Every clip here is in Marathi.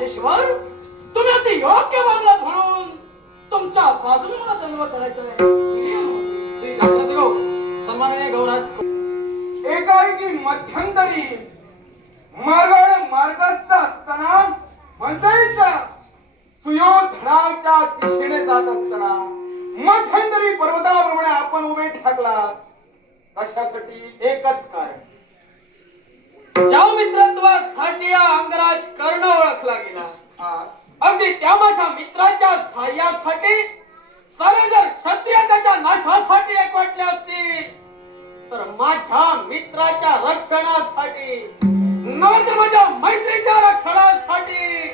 राजेश्वर, तुम्ही अति योग्य वागलात म्हणून तुमच्या बाजूने मला दंडवत करायचं आहे. सन्माननीय गौराज, एकाएकी मध्यंतरी मार्गस्थ असताना म्हणता येईल सुयोधनाच्या दिशेने जात असताना मध्यंतरी पर्वताप्रमाणे आपण उभे ठाकला. कशासाठी? एकच कारण, ज्या मित्रत्वासाठी अंगराज कर्ण ओळखला गेला, अगदी त्या माझ्या मित्राच्या सहाय्यासाठी सारे जर क्षत्रिय त्याच्या नाशासाठी एकवटले असतील, तर माझ्या मित्राच्या रक्षणासाठी नव्हे तर माझ्या मैत्रीच्या रक्षणासाठी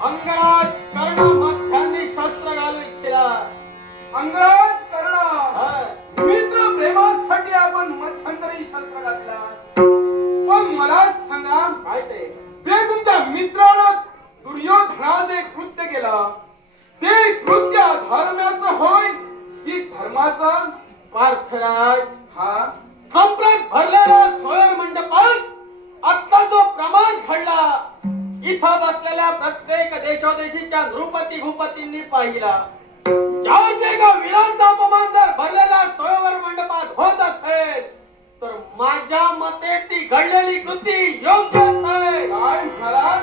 अंगराज कर्ण मध्यांनी शस्त्र घालू इच्छिला. अंगराज कर्ण मित्र प्रेमासाठी आपण मध्यंतरी शस्त्र घातला. पण मला सांगा, काय ते जे तुमच्या मित्रानं दुर्योधनाचे कृत्य केलं, ते कृत्य धर्माचं होय की धर्माचं? पार्थराज, हा संप्रत भरलेला सोयर मंडपात आता जो प्रमाण घडला, इथं बसलेल्या प्रत्येक देशोदेशीच्या नृपती भूपतींनी पाहिला. ज्यावरती एका वीरांचा अपमान जर भरलेल्या सोयवर मंडपात होत असेल, तर माझ्या मते ती घडलेली कृती योग्य आहे. काय म्हणाला?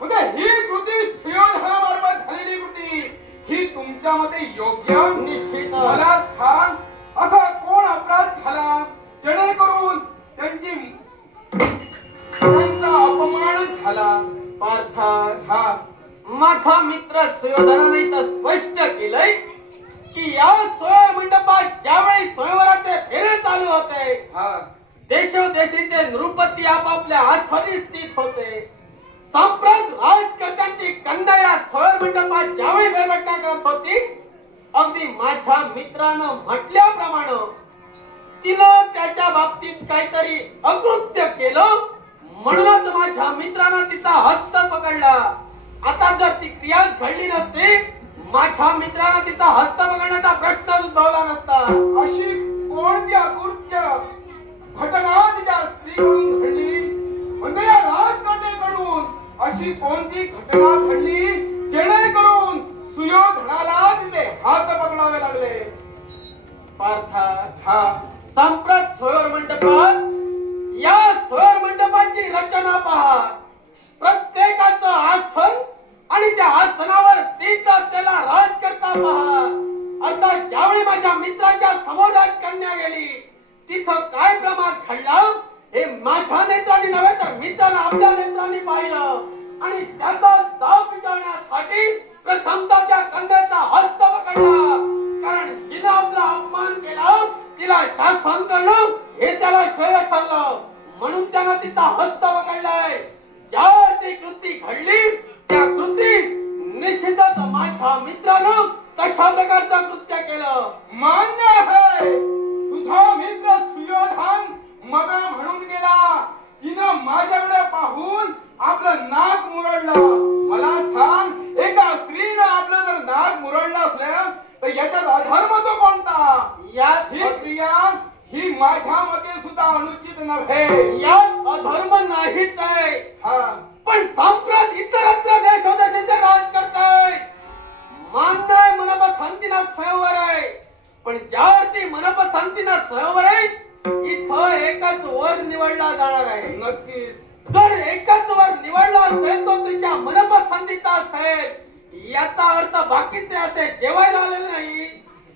म्हणजे ही कृती सुयोधनामार्फत झालेली कृती ही तुमच्या मते योग्य? निश्चित. मला सांग, असा कोण अपराध झाला जेणेकरून त्यांचा अपमान झाला? पार्थ, हा माझा मित्र सुयोधनाने तर स्पष्ट केलंय की या सोयर मंडपात ज्यावेळी स्वयंवराचे फेरे चालू होते, हा देशोदेशीचे नृपती आपापल्या आसनी स्थित होते. संप्रत राजकर्त्यांची कन्या या सोयर मंडपात ज्यावेळी बेबट्टा करत होती, अगदी माझ्या मित्रानं म्हटल्याप्रमाणे तिनं त्याच्या बाबतीत काहीतरी अकृत्य केलं, म्हणूनच माझ्या मित्रानं तिचा हस्त पकडला. आता जर ती क्रिया घडली नसती, माझ्या मित्रानं तिचा हस्त पकडण्याचा प्रश्न उद्भवला नसता. अशी कोणती अकृत्य घटना तिच्या स्त्रीकडून घडली? म्हणजे या राजकन्येकडून अशी कोणती घटना घडली जेणेकरून सुयोधनाला तिचे हात पकडावे लागले? पार्थ, हा संप्रत सोयर मंडपात, या सोयर मंडपाची रचना पहा. प्रत्येकाचं आसन आणि त्या आसनावर स्थित असलेला राजकर्ता पहा. आता ज्यावेळी माझ्या मित्राच्या समोर राजकन्या गेली, तिथं काय प्रमाद घडला हे माझ्या नेत्रांनी नव्हे तर मित्रानं आपल्या नेत्रांनी पाहिलं. आणि त्याचा दाव मिटवण्यासाठी प्रथमतः त्या कन्याचा हस्त पकडला. कारण जिनं आपला अपमान केला, तिला शासन करणं हे त्याला श्रेय ठरलं, म्हणून त्यानं तिचा हस्त पकडलाय. ज्यावर ती कृती घडली, त्या कृतीत निश्चितच माझ्या मित्रानं तशा प्रकारचं कृत्य केलं. मान्य आहे, तुझा मित्र सुयोधन मगा म्हणून गेला. तिनं माझ्याकडे पाहून आपलं नाक मुरडलं. मला सांग, एका स्त्रीनं आपलं जर नाक मुरडलं असलं तर याच्यात अधर्म तो कोणता? यात ही क्रिया ही माझ्या मते सुद्धा अनुचित नव्हे. यात अधर्म नाहीच आहे. हा पण संप्रत इतरत्र देशोदेशीचे राज करताय. मान्य आहे, मनपसंतीनं स्वयंवर आहे. पण ज्यावरती मनपसंतीनं स्वयंवर आहे, इथं एकच वर निवडला जाणार आहे. नक्कीच. जर एकच वर निवडला असेल तो तुझ्या मनपसंतीचा असेल, याचा अर्थ बाकीचे असे जेवायला आलेले नाही.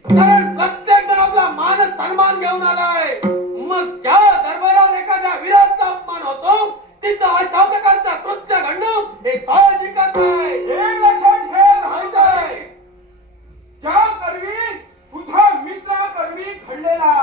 कारण प्रत्येक जण आपला मान सन्मान घेऊन आलाय. मग ज्या दरबारात एखाद्या वीराचा अपमान होतो, तिथं अशा प्रकारचा कृत्य घडणं हे साहजिकच आहे. हे लक्षात ठेव. माहित आहे. ज्या करवी तुझ्या मित्राकरवी घडलेला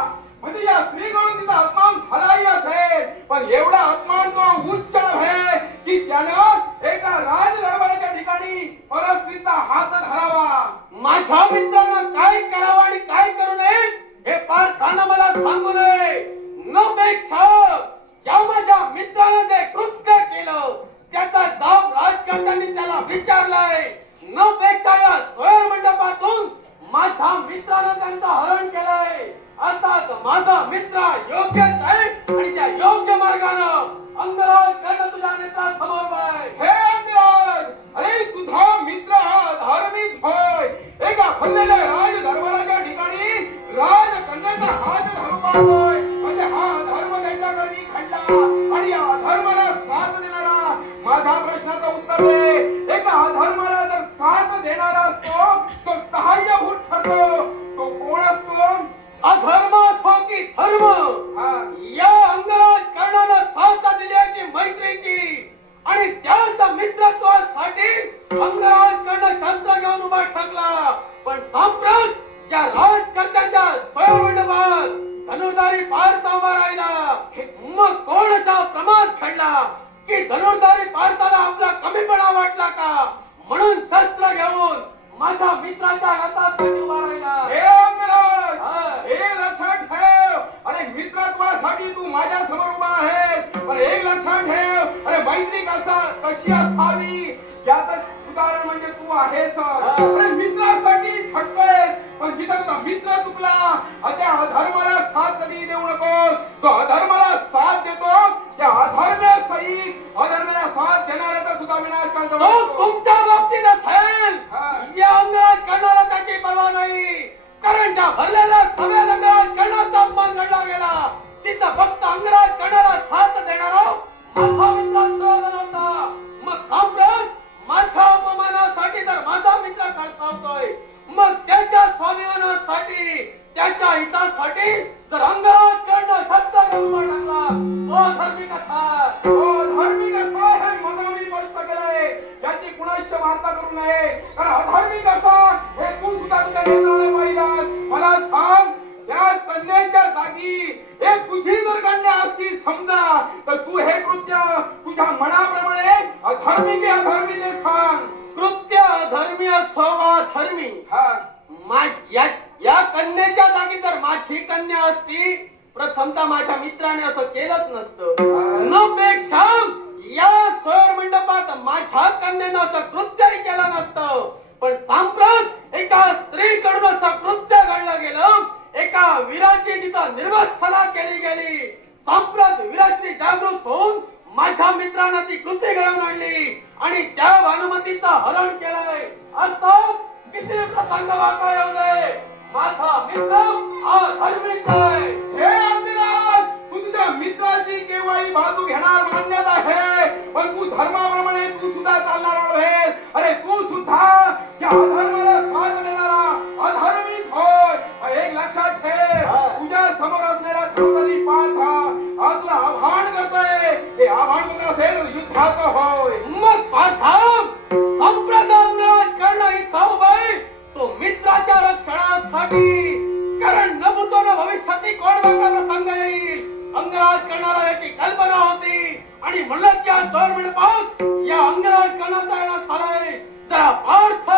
म्हणजे या स्त्रीकडून तिचा अपमान झालाही असेल, पण एवढा अपमान तो उच्च नव्हे की त्यानं एका राज दरबाराच्या ठिकाणी परस्त्रीचा हात धरावा. माझ्या मित्रानं काय करावं आणि काय करू नये हे पार्थानं मला सांगू नये. न पेक्षा ज्या माझ्या मित्रानं जे कृत्य केलं त्याचा जाब राजकर्त्यांनी त्याला विचारलाय. न पेक्षा या सोयर मंडपातून माझ्या मित्रानं त्यांचं हरण केलंय. अर्थात माझा मित्र योग्यच आहे आणि त्या योग्य मार्गानं अंगराज कर्ण तुझ्या नेत्रासमोर आहे. हे अंगराज, माझ्या प्रश्नाचं उत्तर दे. एका अधर्माला जर साथ देणारा असतो तो सहाय्यभूत ठरतो, तो कोण असतो? अधर्म असो की धर्म, हा. या अंगराज कर्णाला साथ दिली आहे ती मैत्रीची, आणि त्याच मित्रत्वासाठी अंगराज कर्ण शस्त्र घेऊन उभा ठाकला. पण सांप्रत ज्या राजकर्त्याच्या स्वयंमंडपात धनुर्धारी पार्थ उभा राहिला, मग कोण असा प्रमाद घडला की धनुर्धारी पार्थाला आपला कमीपणा वाटला का, म्हणून शस्त्र घेऊन माझ्या मित्राच्या हातासाठी उभा राहिला. हे अंगराज, हा. हे लक्षात ठेव. अरे मित्रत्वासाठी तू माझ्या समोर उभा आहेस, पण एक लक्षात ठेव, अरे मैत्री कशी असावी याचं उदाहरण म्हणजे तू आहेस. अरे मित्रासाठी झटतोयस, पण जिथं तुझा मित्र चुकला, त्या अधर्माला साथ कधी देऊ नकोस. जो अधर्माला साथ देतो त्या अधर्माला साथ देणाऱ्याचा सुद्धा विनाश तो करतो. तुमच्या बाबतीत असेल, हा. या अंगराज कर्णाला त्याची पर्वा नाही. कारण ज्या भरलेल्या सभेत अंगराज कर्णाचा अपमान घडला गेला, तिथं फक्त अंगराज कर्णाला साथ देणारा माझा मित्र सुयोधन होता. मग सांप्रत माझ्या अपमानासाठी तर माझा मित्र सरसावतोय, मग त्याच्या स्वाभिमानासाठी, त्याच्या हितासाठी जर अंगराज कर्ण शब्द घेऊन टाकला, तो धर्मी कसा? धार्मिक असा हे मला मी स्पष्ट केलंय, याची कुणाशी वार्ता करू नये. कारण अधार्मिक असा हे तू सुद्धा तुझ्या नेत्राने पाहिलास. मला सांग, त्या कन्येच्या जागी एक तुझी जर कन्या असती समजा, तर तू हे कृत्य तुझ्या मनाप्रमाणे अधार्मिक आहे अधार्मिक आहे सांग. कृत्य धर्मी असो वा धर्मी, हा. या कन्येच्या जागी जर माझी कन्या असती, प्रथमतः माझ्या मित्राने असं केलंच नसतं. न पेक्षा या स्वयं मंडपात माझ्या कन्येनं असं कृत्यही केलं नसतं. पण सांप्रत एका स्त्रीकडून असं कृत्य घडलं गेलं, एका वीराची तिथं निर्वत्सना केली गेली. सांप्रत वीराची जागृत होऊन माझ्या मित्रानं ती कृती घडवून आणली आणि त्या भानुमतीचं हरण केलंय. अर्थात किती प्रसंग वाकाळवले, माझा मित्र अधर्मिक आहे. हे अंबिराज, तू तुझ्या मित्राची केव्हाही बाजू घेणार मान्यत आहे, पण तू धर्माप्रमाणे तू सुद्धा चालणार आहेस. अरे तू सुद्धा या अधर्माला साथ देणारा अधर्मीच होय. एक लक्षात ठेव, तुझ्या समोर असलेला धनुर्धारी पार्थ आज तुला आव्हान करतोय. हे आव्हान कोण असेल? युद्धाचं होय. मग पार्थाम संप्रदाय करणं ही सौबाई तो मित्राच्या रक्षणासाठी, कारण न भूतो न भविष्याती कोण बघा प्रसंग येईल. अंगराज कर्णाला याची कल्पना होती आणि म्हणलं या दोन मंडपात या अंगराज कर्णाचा येणार झालाय. जरा पार्थ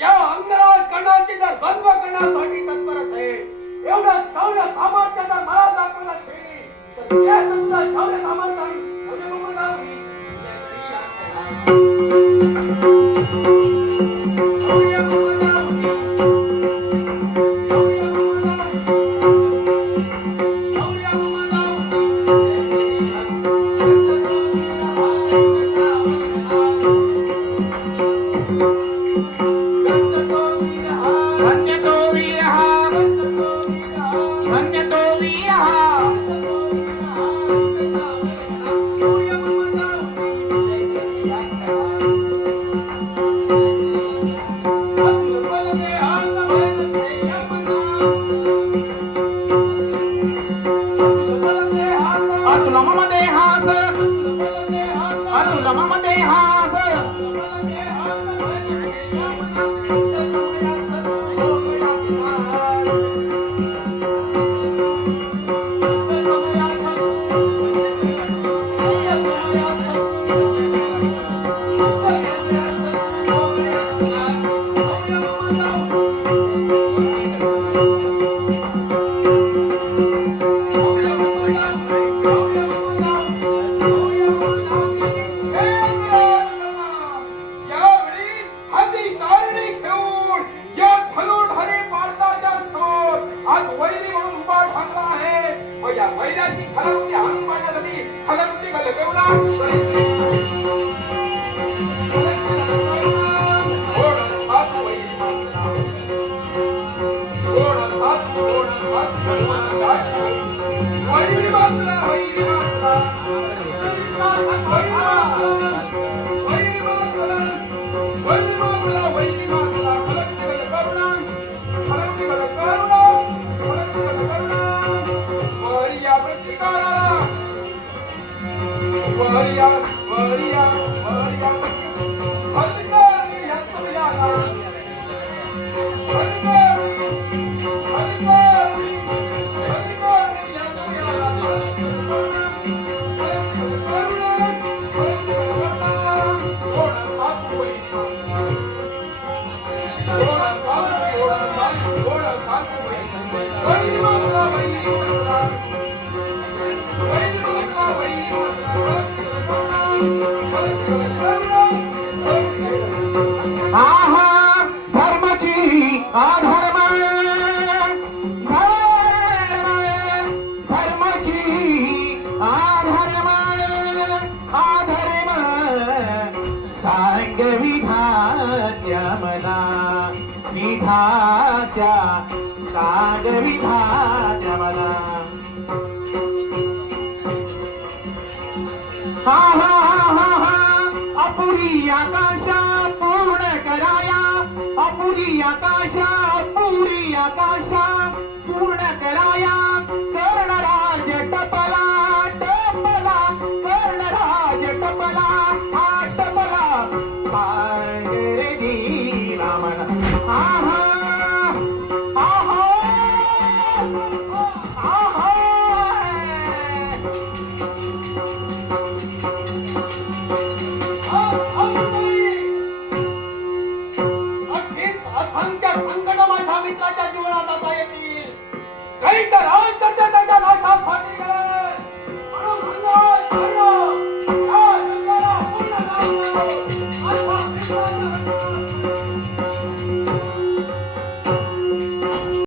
या अंगराज कर्णाची जर द्वंद्व करण्यासाठी तत्पर असेल, एवढं शौर्य सामर्थ्य जर मला दाखवलं असेल, तर हे तुमचं शौर्य सामर्थ्य म्हणजे मग जाऊ. या वरिया वरिया वरिया हलकर यत्याला हलकर हलकर हलकर यत्याला आहा धर्माची अधर्म धर्माची अधर्म अधर्म सांग विधात्या मला विधात्या सांग विधात्या मला हा हा हा हा अपुरी आकाशा पूर्ण कराया अपुरी आकाशा पूर्ण कराया कर्णराज टपला टपला कर्णराज टपला हा टपला पांढरे दिला म्हणा आहा आहा आहा अशीच असंख्य संकट माझ्या मित्राच्या जीवनात आता येतील काही तर राज त्याच्या नाशासाठी गेले